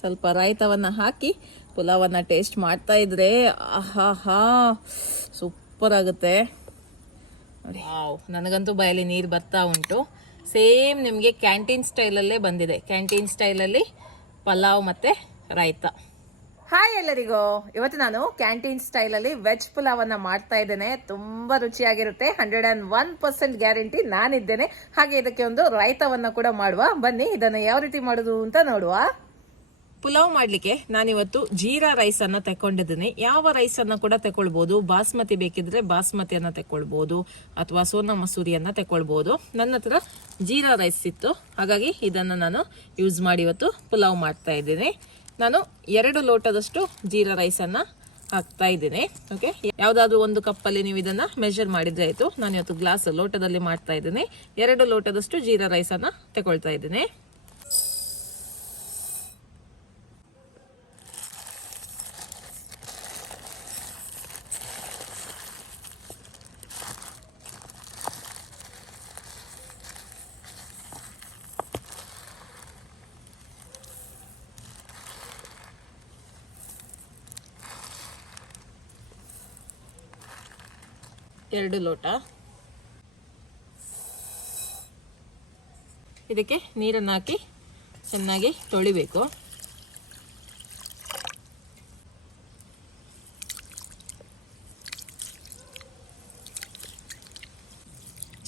ಸ್ವಲ್ಪ ರಾಯ್ತವನ್ನು ಹಾಕಿ ಪುಲಾವನ್ನು ಟೇಸ್ಟ್ ಮಾಡ್ತಾ ಇದ್ರೆ ಆಹಾ ಸೂಪರ್ ಆಗುತ್ತೆ ನೋಡಿ. ನನಗಂತೂ ಬಾಯಲ್ಲಿ ನೀರು ಬರ್ತಾ ಉಂಟು. ಸೇಮ್ ನಿಮಗೆ ಕ್ಯಾಂಟೀನ್ ಸ್ಟೈಲಲ್ಲೇ ಬಂದಿದೆ. ಕ್ಯಾಂಟೀನ್ ಸ್ಟೈಲಲ್ಲಿ ಪಲಾವ್ ಮತ್ತು ರಾಯ್ತ. ಹಾಯ್ ಎಲ್ಲರಿಗೂ, ಇವತ್ತು ನಾನು ಕ್ಯಾಂಟೀನ್ ಸ್ಟೈಲಲ್ಲಿ ವೆಜ್ ಪುಲಾವನ್ನ ಮಾಡ್ತಾ ಇದ್ದೇನೆ. ತುಂಬಾ ರುಚಿಯಾಗಿರುತ್ತೆ, 101% ಗ್ಯಾರಂಟಿ ನಾನಿದ್ದೇನೆ. ಹಾಗೆ ಇದಕ್ಕೆ ಒಂದು ರಾಯ್ತವನ್ನ ಕೂಡ ಮಾಡುವ. ಬನ್ನಿ ಇದನ್ನ ಯಾವ ರೀತಿ ಮಾಡುದು ಅಂತ ನೋಡುವ. ಪುಲಾವ್ ಮಾಡ್ಲಿಕ್ಕೆ ನಾನಿವತ್ತು ಜೀರಾ ರೈಸ್ ಅನ್ನ ತಕೊಂಡಿದ್ದೀನಿ. ಯಾವ ರೈಸ್ ಅನ್ನ ಕೂಡ ತಕೊಳ್ಬಹುದು. ಬಾಸ್ಮತಿ ಬೇಕಿದ್ರೆ ಬಾಸ್ಮತಿಯನ್ನ ತಕೊಳ್ಬಹುದು ಅಥವಾ ಸೋನಾ ಮಸೂರಿಯನ್ನ ತಕೊಳ್ಬಹುದು. ನನ್ನ ಹತ್ರ ಜೀರಾ ರೈಸ್ ಇತ್ತು, ಹಾಗಾಗಿ ಇದನ್ನ ನಾನು ಯೂಸ್ ಮಾಡಿ ಇವತ್ತು ಪುಲಾವ್ ಮಾಡ್ತಾ ಇದ್ದೇನೆ. ನಾನು 2 ಲೋಟದಷ್ಟು ಜೀರಾ ರೈಸನ್ನು ಹಾಕ್ತಾ ಇದ್ದೀನಿ. ಓಕೆ, ಯಾವುದಾದ್ರೂ ಒಂದು ಕಪ್ಪಲ್ಲಿ ನೀವು ಇದನ್ನು ಮೆಷರ್ ಮಾಡಿದ್ರೆ ಆಯಿತು. ನಾನು ಇವತ್ತು ಗ್ಲಾಸ್ ಲೋಟದಲ್ಲಿ ಮಾಡ್ತಾ ಇದ್ದೀನಿ. 2 ಲೋಟದಷ್ಟು ಜೀರಾ ರೈಸನ್ನು ತಗೊಳ್ತಾ ಇದ್ದೀನಿ. ಎರಡು ಲೋಟ. ಇದಕ್ಕೆ ನೀರನ್ನು ಹಾಕಿ ಚೆನ್ನಾಗಿ ತೊಳಿಬೇಕು.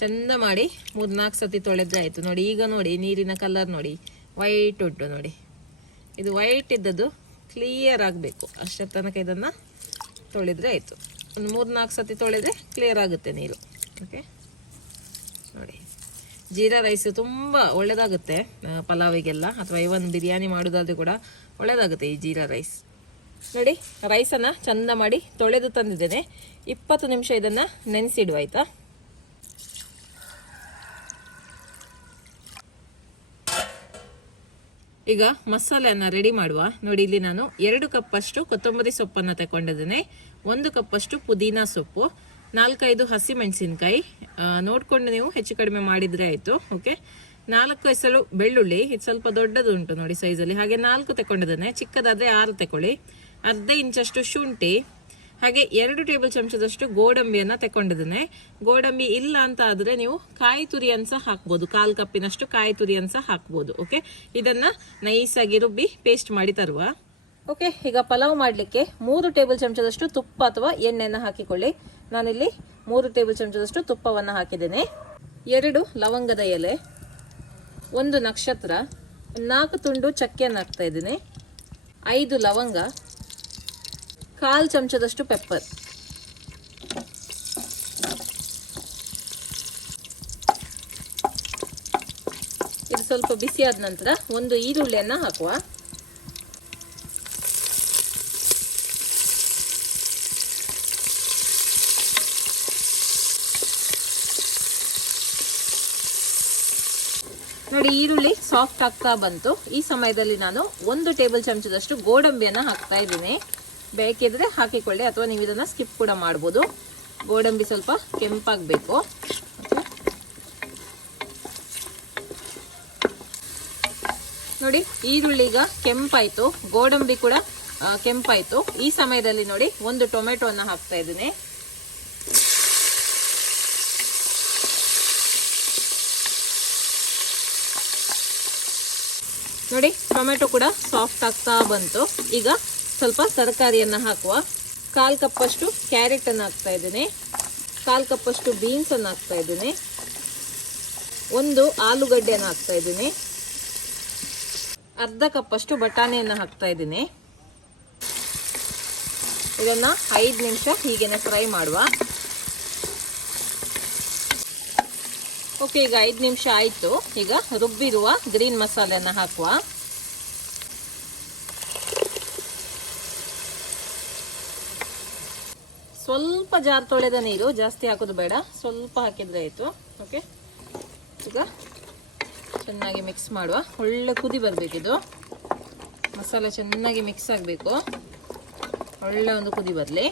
ಚಂದ ಮಾಡಿ 3-4 ಸತಿ ತೊಳೆದ್ರೆ ಆಯಿತು. ನೋಡಿ, ಈಗ ನೋಡಿ ನೀರಿನ ಕಲರ್ ನೋಡಿ, ವೈಟ್ ಉಂಟು ನೋಡಿ. ಇದು ವೈಟ್ ಇದ್ದದ್ದು ಕ್ಲಿಯರ್ ಆಗಬೇಕು. ಅಷ್ಟರ ತನಕ ಇದನ್ನು ತೊಳೆದ್ರೆ ಆಯಿತು. ಒಂದು 3-4 ಸತಿ ತೊಳೆದ್ರೆ ಕ್ಲಿಯರ್ ಆಗುತ್ತೆ ನೀರು. ಓಕೆ, ನೋಡಿ, ಜೀರಾ ರೈಸ್ ತುಂಬ ಒಳ್ಳೆಯದಾಗುತ್ತೆ ಪಲಾವಿಗೆಲ್ಲ, ಅಥವಾ ಇವನ್ ಬಿರಿಯಾನಿ ಮಾಡೋದಾದ್ರೆ ಕೂಡ ಒಳ್ಳೆಯದಾಗುತ್ತೆ ಈ ಜೀರಾ ರೈಸ್. ನೋಡಿ, ರೈಸನ್ನು ಚಂದ ಮಾಡಿ ತೊಳೆದು ತಂದಿದ್ದೇನೆ. 20 ನಿಮಿಷ ಇದನ್ನು ನೆನೆಸಿಡುವ ಆಯಿತಾ. ಈಗ ಮಸಾಲೆಯನ್ನು ರೆಡಿ ಮಾಡುವ. ನೋಡಿ, ಇಲ್ಲಿ ನಾನು 2 ಕಪ್ಪಷ್ಟು ಕೊತ್ತಂಬರಿ ಸೊಪ್ಪನ್ನು ತಗೊಂಡಿದ್ದೇನೆ, 1 ಕಪ್ಪಷ್ಟು ಪುದೀನಾ ಸೊಪ್ಪು, 4-5 ಹಸಿಮೆಣಸಿನ್ಕಾಯಿ ನೋಡ್ಕೊಂಡು ನೀವು ಹೆಚ್ಚು ಕಡಿಮೆ ಮಾಡಿದ್ರೆ ಆಯಿತು. ಓಕೆ, 4 ಎಸಳು ಬೆಳ್ಳುಳ್ಳಿ, ಇದು ಸ್ವಲ್ಪ ದೊಡ್ಡದು ಉಂಟು ನೋಡಿ ಸೈಜಲ್ಲಿ, ಹಾಗೆ 4 ತಗೊಂಡಿದ್ದೇನೆ. ಚಿಕ್ಕದಾದರೆ 6 ತಗೊಳ್ಳಿ. ಅರ್ಧ ಇಂಚಷ್ಟು ಶುಂಠಿ, ಹಾಗೆ 2 ಟೇಬಲ್ ಚಮಚದಷ್ಟು ಗೋಡಂಬಿಯನ್ನು ತಗೊಂಡಿದ್ದೇನೆ. ಗೋಡಂಬಿ ಇಲ್ಲ ಅಂತ ಆದರೆ ನೀವು ಕಾಯಿ ತುರಿಯನ್ನು ಸಹ ಹಾಕ್ಬೋದು, 1/4 ಕಪ್ಪಿನಷ್ಟು ಕಾಯಿ ತುರಿಯನ್ನು ಸಹ ಹಾಕ್ಬೋದು. ಓಕೆ, ಇದನ್ನ ನೈಸಾಗಿ ರುಬ್ಬಿ ಪೇಸ್ಟ್ ಮಾಡಿ ತರುವ. ಓಕೆ, ಈಗ ಪಲಾವ್ ಮಾಡಲಿಕ್ಕೆ 3 ಟೇಬಲ್ ಚಮಚದಷ್ಟು ತುಪ್ಪ ಅಥವಾ ಎಣ್ಣೆಯನ್ನು ಹಾಕಿಕೊಳ್ಳಿ. ನಾನಿಲ್ಲಿ 3 ಟೇಬಲ್ ಚಮಚದಷ್ಟು ತುಪ್ಪವನ್ನು ಹಾಕಿದ್ದೇನೆ. 2 ಲವಂಗದ ಎಲೆ, 1 ನಕ್ಷತ್ರ, 4 ತುಂಡು ಚಕ್ಕೆಯನ್ನು ಹಾಕ್ತಾ ಇದ್ದೇನೆ, 5 ಲವಂಗ, 1/4 ಚಮಚದಷ್ಟು ಪೆಪ್ಪರ್. ಇದು ಸ್ವಲ್ಪ ಬಿಸಿ ಆದ ನಂತರ 1 ಈರುಳ್ಳಿಯನ್ನು ಹಾಕುವ. ನೋಡಿ, ಈರುಳ್ಳಿ ಸಾಫ್ಟ್ ಆಗ್ತಾ ಬಂತು. ಈ ಸಮಯದಲ್ಲಿ ನಾನು 1 ಟೇಬಲ್ ಚಮಚದಷ್ಟು ಗೋಡಂಬಿಯನ್ನು ಹಾಕ್ತಾ ಇದ್ದೀನಿ. ಬೇಕಿದ್ರೆ ಹಾಕಿಕೊಳ್ಳಿ, ಅಥವಾ ನೀವು ಇದನ್ನು ಸ್ಕಿಪ್ ಕೂಡ ಮಾಡ್ಬೋದು. ಗೋಡಂಬಿ ಸ್ವಲ್ಪ ಕೆಂಪಾಗಬೇಕು. ನೋಡಿ, ಈರುಳ್ಳಿ ಈಗ ಕೆಂಪಾಯಿತು, ಗೋಡಂಬಿ ಕೂಡ ಕೆಂಪಾಯಿತು. ಈ ಸಮಯದಲ್ಲಿ ನೋಡಿ 1 ಟೊಮೆಟೊವನ್ನು ಹಾಕ್ತಾ ಇದ್ದೀನಿ. ನೋಡಿ, ಟೊಮೆಟೊ ಕೂಡ ಸಾಫ್ಟ್ ಆಗ್ತಾ ಬಂತು. ಈಗ ಸ್ವಲ್ಪ ತರಕಾರಿಯನ್ನು ಹಾಕುವ. 1/4 ಕಪ್ಪಷ್ಟು ಕ್ಯಾರೆಟ್ ಅನ್ನು ಹಾಕ್ತಾ ಇದ್ದೀನಿ, 1/4 ಕಪ್ಪಷ್ಟು ಬೀನ್ಸ್ ಅನ್ನು ಹಾಕ್ತಾ ಇದ್ದೀನಿ, 1 ಆಲೂಗಡ್ಡೆಯನ್ನು ಹಾಕ್ತಾ ಇದ್ದೀನಿ, ಅರ್ಧ ಕಪ್ಪಷ್ಟು ಬಟಾಣಿಯನ್ನು ಹಾಕ್ತಾ ಇದ್ದೀನಿ. ಇದನ್ನ 5 ನಿಮಿಷ ಹೀಗೇನೆ ಫ್ರೈ ಮಾಡುವ. ಓಕೆ, ಈಗ 5 ನಿಮಿಷ ಆಯಿತು. ಈಗ ರುಬ್ಬಿರುವ ಗ್ರೀನ್ ಮಸಾಲೆಯನ್ನು ಹಾಕುವ. ಸ್ವಲ್ಪ ಜಾರ್ ತೊಳೆದ ನೀರು, ಜಾಸ್ತಿ ಹಾಕೋದು ಬೇಡ, ಸ್ವಲ್ಪ ಹಾಕಿದ್ರೆ ಆಯಿತು. ಓಕೆ, ಈಗ ಚೆನ್ನಾಗಿ ಮಿಕ್ಸ್ ಮಾಡುವ. ಒಳ್ಳೆ ಕುದಿ ಬರಬೇಕಿದು, ಮಸಾಲೆ ಚೆನ್ನಾಗಿ ಮಿಕ್ಸ್ ಆಗಬೇಕು. ಒಳ್ಳೆ ಒಂದು ಕುದಿ ಬರಲಿ.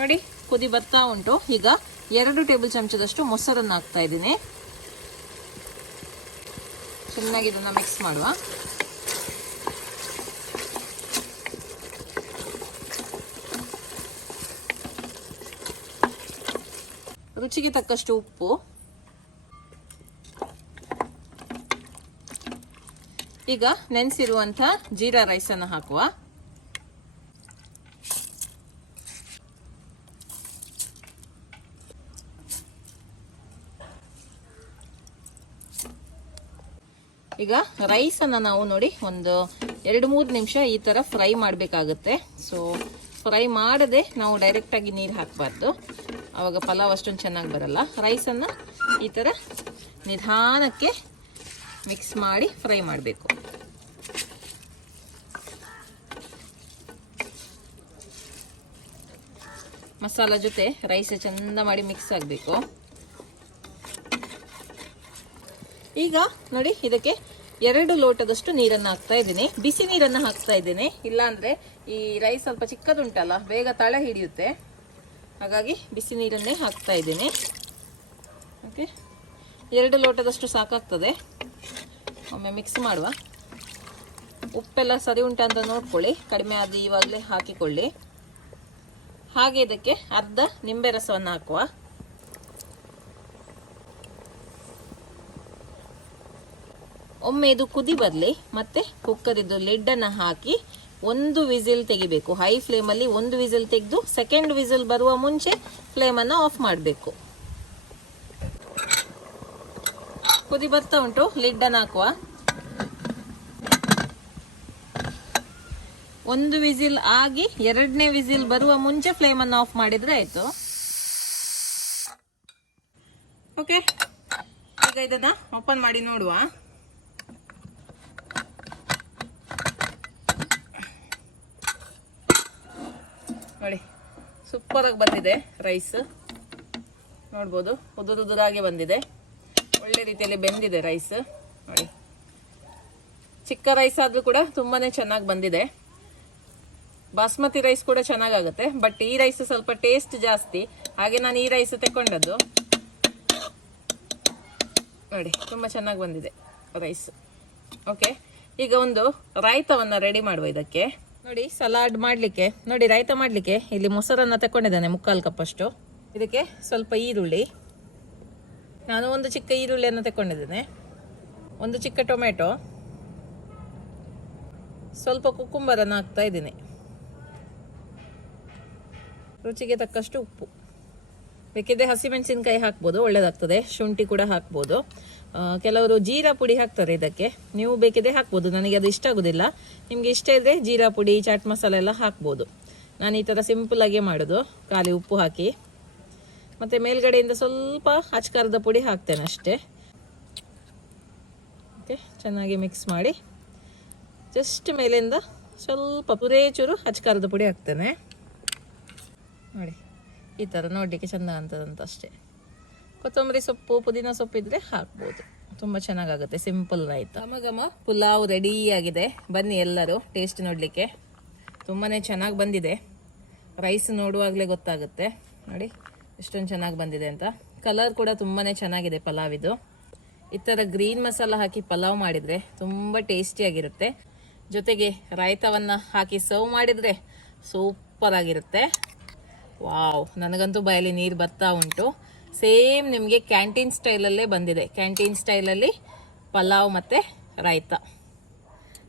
ನೋಡಿ, ಕುದಿ ಬರ್ತಾ ಉಂಟು. ಈಗ 2 ಟೇಬಲ್ ಚಮಚದಷ್ಟು ಮೊಸರನ್ನು ಹಾಕ್ತಾ ಇದ್ದೀನಿ. ಚೆನ್ನಾಗಿ ಇದನ್ನು ಮಿಕ್ಸ್ ಮಾಡುವ. ರುಚಿಗೆ ತಕ್ಕಷ್ಟು ಉಪ್ಪು. ಈಗ ನೆನೆಸಿರುವಂಥ ಜೀರಾ ರೈಸನ್ನು ಹಾಕುವ. ಈಗ ರೈಸನ್ನು ನಾವು ನೋಡಿ ಒಂದು 2-3 ನಿಮಿಷ ಈ ಥರ ಫ್ರೈ ಮಾಡಬೇಕಾಗುತ್ತೆ. ಸೊ ಫ್ರೈ ಮಾಡದೆ ನಾವು ಡೈರೆಕ್ಟಾಗಿ ನೀರು ಹಾಕಬಾರ್ದು, ಆವಾಗ ಪಲಾವ್ ಅಷ್ಟೊಂದು ಚೆನ್ನಾಗಿ ಬರಲ್ಲ. ರೈಸನ್ನು ಈ ಥರ ನಿಧಾನಕ್ಕೆ ಮಿಕ್ಸ್ ಮಾಡಿ ಫ್ರೈ ಮಾಡಬೇಕು. ಮಸಾಲ ಜೊತೆ ರೈಸ್ ಚೆಂದ ಮಾಡಿ ಮಿಕ್ಸ್ ಆಗಬೇಕು. ಈಗ ನೋಡಿ ಇದಕ್ಕೆ 2 ಲೋಟದಷ್ಟು ನೀರನ್ನು ಹಾಕ್ತಾ ಇದ್ದೀನಿ. ಬಿಸಿ ನೀರನ್ನು ಹಾಕ್ತಾ ಇದ್ದೀನಿ, ಇಲ್ಲಾಂದರೆ ಈ ರೈಸ್ ಸ್ವಲ್ಪ ಚಿಕ್ಕದುಂಟಲ್ಲ ಬೇಗ ತಳ ಹಿಡಿಯುತ್ತೆ, ಹಾಗಾಗಿ ಬಿಸಿ ನೀರನ್ನೇ ಹಾಕ್ತಾ ಇದ್ದೀನಿ. ಓಕೆ, 2 ಲೋಟದಷ್ಟು ಸಾಕಾಗ್ತದೆ. ಒಮ್ಮೆ ಮಿಕ್ಸ್ ಮಾಡುವ. ಉಪ್ಪೆಲ್ಲ ಸರಿ ಉಂಟಾ ಅಂತ ನೋಡ್ಕೊಳ್ಳಿ, ಕಡಿಮೆ ಆದ ಇವಾಗಲೇ ಹಾಕಿಕೊಳ್ಳಿ. ಹಾಗೆ ಇದಕ್ಕೆ ಅರ್ಧ ನಿಂಬೆ ರಸವನ್ನು ಹಾಕುವ. ಒಮ್ಮೆ ಇದು ಕುದಿ ಬರಲಿ, ಮತ್ತೆ ಕುಕ್ಕರಿದ್ದು ಲಿಡ್ಡನ್ನು ಹಾಕಿ 1 ವಿಸಿಲ್ ತೆಗಿಬೇಕು. ಹೈ ಫ್ಲೇಮಲ್ಲಿ 1 ವಿಸಿಲ್ ತೆಗೆದು ಸೆಕೆಂಡ್ ವಿಸಿಲ್ ಬರುವ ಮುಂಚೆ ಫ್ಲೇಮನ್ನು ಆಫ್ ಮಾಡಬೇಕು. ಕುದಿ ಬರ್ತಾ ಉಂಟು, ಲಿಡ್ಡನ್ನು ಹಾಕುವ. 1 ವಿಸಿಲ್ ಆಗಿ 2ನೇ ವಿಸಿಲ್ ಬರುವ ಮುಂಚೆ ಫ್ಲೇಮನ್ನು ಆಫ್ ಮಾಡಿದ್ರೆ ಆಯಿತು. ಓಕೆ, ಈಗ ಇದನ್ನು ಓಪನ್ ಮಾಡಿ ನೋಡುವ. ನೋಡಿ, ಸೂಪರಾಗಿ ಬಂದಿದೆ ರೈಸ್. ನೋಡ್ಬೋದು, ಉದುರಾಗಿ ಬಂದಿದೆ, ಒಳ್ಳೆ ರೀತಿಯಲ್ಲಿ ಬೆಂದಿದೆ ರೈಸ್. ನೋಡಿ, ಚಿಕ್ಕ ರೈಸ್ ಆದರೂ ಕೂಡ ತುಂಬಾ ಚೆನ್ನಾಗಿ ಬಂದಿದೆ. ಬಾಸ್ಮತಿ ರೈಸ್ ಕೂಡ ಚೆನ್ನಾಗಾಗುತ್ತೆ, ಬಟ್ ಈ ರೈಸ್ ಸ್ವಲ್ಪ ಟೇಸ್ಟ್ ಜಾಸ್ತಿ, ಹಾಗೆ ನಾನು ಈ ರೈಸ್ ತಗೊಂಡದ್ದು. ನೋಡಿ, ತುಂಬ ಚೆನ್ನಾಗಿ ಬಂದಿದೆ ರೈಸ್. ಓಕೆ, ಈಗ ಒಂದು ರಾಯ್ತವನ್ನು ರೆಡಿ ಮಾಡುವ ಇದಕ್ಕೆ. ನೋಡಿ, ಸಲಾಡ್ ಮಾಡಲಿಕ್ಕೆ ನೋಡಿ, ರಾಯ್ತ ಮಾಡಲಿಕ್ಕೆ ಇಲ್ಲಿ ಮೊಸರನ್ನು ತಗೊಂಡಿದ್ದೇನೆ 3/4 ಕಪ್ ಅಷ್ಟು. ಇದಕ್ಕೆ ಸ್ವಲ್ಪ ಈರುಳ್ಳಿ, ನಾನು ಒಂದು ಚಿಕ್ಕ ಈರುಳ್ಳಿಯನ್ನು ತಗೊಂಡಿದ್ದೇನೆ, ಒಂದು ಚಿಕ್ಕ ಟೊಮೆಟೊ, ಸ್ವಲ್ಪ ಕುಕ್ಕುಂಬರನ್ನು ಹಾಕ್ತಾ ಇದ್ದೀನಿ, ರುಚಿಗೆ ತಕ್ಕಷ್ಟು ಉಪ್ಪು. ಬೇಕಿದ್ರೆ ಹಸಿಮೆಣಸಿನ್ಕಾಯಿ ಹಾಕ್ಬೋದು, ಒಳ್ಳೇದಾಗ್ತದೆ. ಶುಂಠಿ ಕೂಡ ಹಾಕ್ಬೋದು. ಕೆಲವರು ಜೀರಾ ಪುಡಿ ಹಾಕ್ತಾರೆ ಇದಕ್ಕೆ, ನೀವು ಬೇಕಿದ್ರೆ ಹಾಕ್ಬೋದು. ನನಗೆ ಅದು ಇಷ್ಟ ಆಗೋದಿಲ್ಲ. ನಿಮಗೆ ಇಷ್ಟ ಇದ್ದರೆ ಜೀರಾ ಪುಡಿ, ಚಾಟ್ ಮಸಾಲ ಎಲ್ಲ ಹಾಕ್ಬೋದು. ನಾನು ಈ ಥರ ಸಿಂಪಲಾಗೇ ಮಾಡೋದು, ಖಾಲಿ ಉಪ್ಪು ಹಾಕಿ. ಮತ್ತು ಮೇಲ್ಗಡೆಯಿಂದ ಸ್ವಲ್ಪ ಅಚ್ಕಾರದ ಪುಡಿ ಹಾಕ್ತೇನೆ ಅಷ್ಟೇ. ಓಕೆ, ಚೆನ್ನಾಗಿ ಮಿಕ್ಸ್ ಮಾಡಿ ಜಸ್ಟ್ ಮೇಲಿಂದ ಸ್ವಲ್ಪ ಚೂರು ಅಚ್ಕಾರದ ಪುಡಿ ಹಾಕ್ತೇನೆ. ನೋಡಿ, ಈ ಥರ ನೋಡಲಿಕ್ಕೆ ಚೆಂದ ಅಂತದಂತ ಅಷ್ಟೇ. ಕೊತ್ತಂಬರಿ ಸೊಪ್ಪು, ಪುದೀನ ಸೊಪ್ಪು ಇದ್ದರೆ ಹಾಕ್ಬೋದು, ತುಂಬ ಚೆನ್ನಾಗಾಗುತ್ತೆ. ಸಿಂಪಲ್ ರಾಯ್ತ. ಘಮ ಪುಲಾವ್ ರೆಡಿಯಾಗಿದೆ. ಬನ್ನಿ ಎಲ್ಲರೂ ಟೇಸ್ಟ್ ನೋಡಲಿಕ್ಕೆ. ತುಂಬಾ ಚೆನ್ನಾಗಿ ಬಂದಿದೆ. ರೈಸ್ ನೋಡುವಾಗಲೇ ಗೊತ್ತಾಗುತ್ತೆ ನೋಡಿ ಎಷ್ಟೊಂದು ಚೆನ್ನಾಗಿ ಬಂದಿದೆ ಅಂತ. ಕಲರ್ ಕೂಡ ತುಂಬಾ ಚೆನ್ನಾಗಿದೆ ಪಲಾವಿದು. ಈ ಥರ ಗ್ರೀನ್ ಮಸಾಲ ಹಾಕಿ ಪಲಾವ್ ಮಾಡಿದರೆ ತುಂಬ ಟೇಸ್ಟಿಯಾಗಿರುತ್ತೆ. ಜೊತೆಗೆ ರಾಯ್ತವನ್ನು ಹಾಕಿ ಸರ್ವ್ ಮಾಡಿದರೆ ಸೂಪರ್ ಆಗಿರುತ್ತೆ. ವಾವ್, ನನಗಂತೂ ಬಾಯಲ್ಲಿ ನೀರು ಬರ್ತಾ ಉಂಟು. ಸೇಮ್ ನಿಮಗೆ ಕ್ಯಾಂಟೀನ್ ಸ್ಟೈಲಲ್ಲೇ ಬಂದಿದೆ. ಕ್ಯಾಂಟೀನ್ ಸ್ಟೈಲಲ್ಲಿ ಪಲಾವ್ ಮತ್ತು ರಾಯ್ತ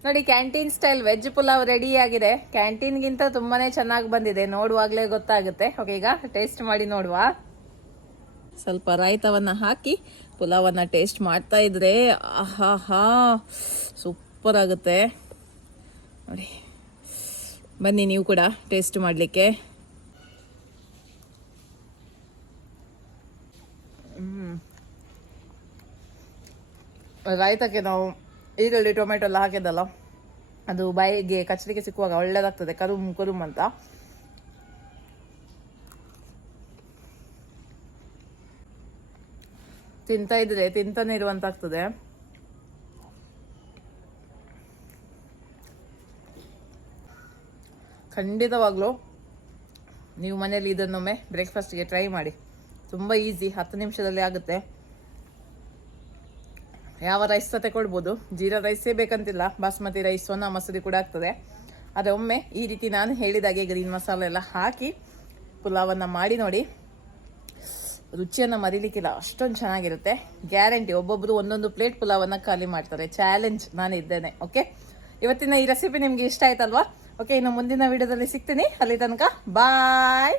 ನೋಡಿ. ಕ್ಯಾಂಟೀನ್ ಸ್ಟೈಲ್ ವೆಜ್ ಪುಲಾವ್ ರೆಡಿಯಾಗಿದೆ. ಕ್ಯಾಂಟೀನ್ಗಿಂತ ತುಂಬಾ ಚೆನ್ನಾಗಿ ಬಂದಿದೆ, ನೋಡುವಾಗಲೇ ಗೊತ್ತಾಗುತ್ತೆ. ಓಕೆ, ಈಗ ಟೇಸ್ಟ್ ಮಾಡಿ ನೋಡುವ. ಸ್ವಲ್ಪ ರಾಯ್ತವನ್ನು ಹಾಕಿ ಪುಲಾವನ್ನು ಟೇಸ್ಟ್ ಮಾಡ್ತಾ ಇದ್ರೆ ಆಹಾ ಸೂಪರ್ ಆಗುತ್ತೆ ನೋಡಿ. ಬನ್ನಿ ನೀವು ಕೂಡ ಟೇಸ್ಟ್ ಮಾಡಲಿಕ್ಕೆ. ರಾಯ್ತಕ್ಕೆ ನಾವು ಈರುಳ್ಳಿ ಟೊಮೆಟೊ ಎಲ್ಲ ಹಾಕಿದ್ದಲ್ಲ, ಅದು ಬಾಯಿಗೆ ಕಚ್ಚಲಿಕ್ಕೆ ಸಿಕ್ಕುವಾಗ ಒಳ್ಳೇದಾಗ್ತದೆ, ಕರುಮ್ ಅಂತ. ತಿಂತಾ ಇದ್ರೆ ತಿಂತಾನೆ ಇರುವಂತಾಗ್ತದೆ. ಖಂಡಿತವಾಗ್ಲೂ ನೀವು ಮನೇಲಿ ಇದನ್ನೊಮ್ಮೆ ಬ್ರೇಕ್ಫಾಸ್ಟ್ಗೆ ಟ್ರೈ ಮಾಡಿ. ತುಂಬ ಈಸಿ, 10 ನಿಮಿಷದಲ್ಲಿ ಆಗುತ್ತೆ. ಯಾವ ರೈಸ್ ತಗೊಳ್ಬೋದು, ಜೀರಾ ರೈಸೇ ಬೇಕಂತಿಲ್ಲ, ಬಾಸ್ಮತಿ ರೈಸ್ ಸೋನಾ ಮಸೂರಿ ಕೂಡ ಆಗ್ತದೆ. ಆದರೆ ಒಮ್ಮೆ ಈ ರೀತಿ ನಾನು ಹೇಳಿದಾಗೆ ಗ್ರೀನ್ ಮಸಾಲೆ ಎಲ್ಲ ಹಾಕಿ ಪುಲಾವನ್ನು ಮಾಡಿ ನೋಡಿ, ರುಚಿಯನ್ನು ಮರಿಲಿಕ್ಕಿಲ್ಲ, ಅಷ್ಟೊಂದು ಚೆನ್ನಾಗಿರುತ್ತೆ. ಗ್ಯಾರಂಟಿ ಒಬ್ಬೊಬ್ಬರು ಒಂದೊಂದು ಪ್ಲೇಟ್ ಪುಲಾವನ್ನು ಖಾಲಿ ಮಾಡ್ತಾರೆ. ಚಾಲೆಂಜ್ ನಾನು ಇದ್ದೇನೆ. ಓಕೆ, ಇವತ್ತಿನ ಈ ರೆಸಿಪಿ ನಿಮಗೆ ಇಷ್ಟ ಆಯ್ತಲ್ವಾ? ಓಕೆ, ಇನ್ನು ಮುಂದಿನ ವಿಡಿಯೋದಲ್ಲಿ ಸಿಗ್ತೀನಿ. ಅಲ್ಲಿ ತನಕ ಬಾಯ್.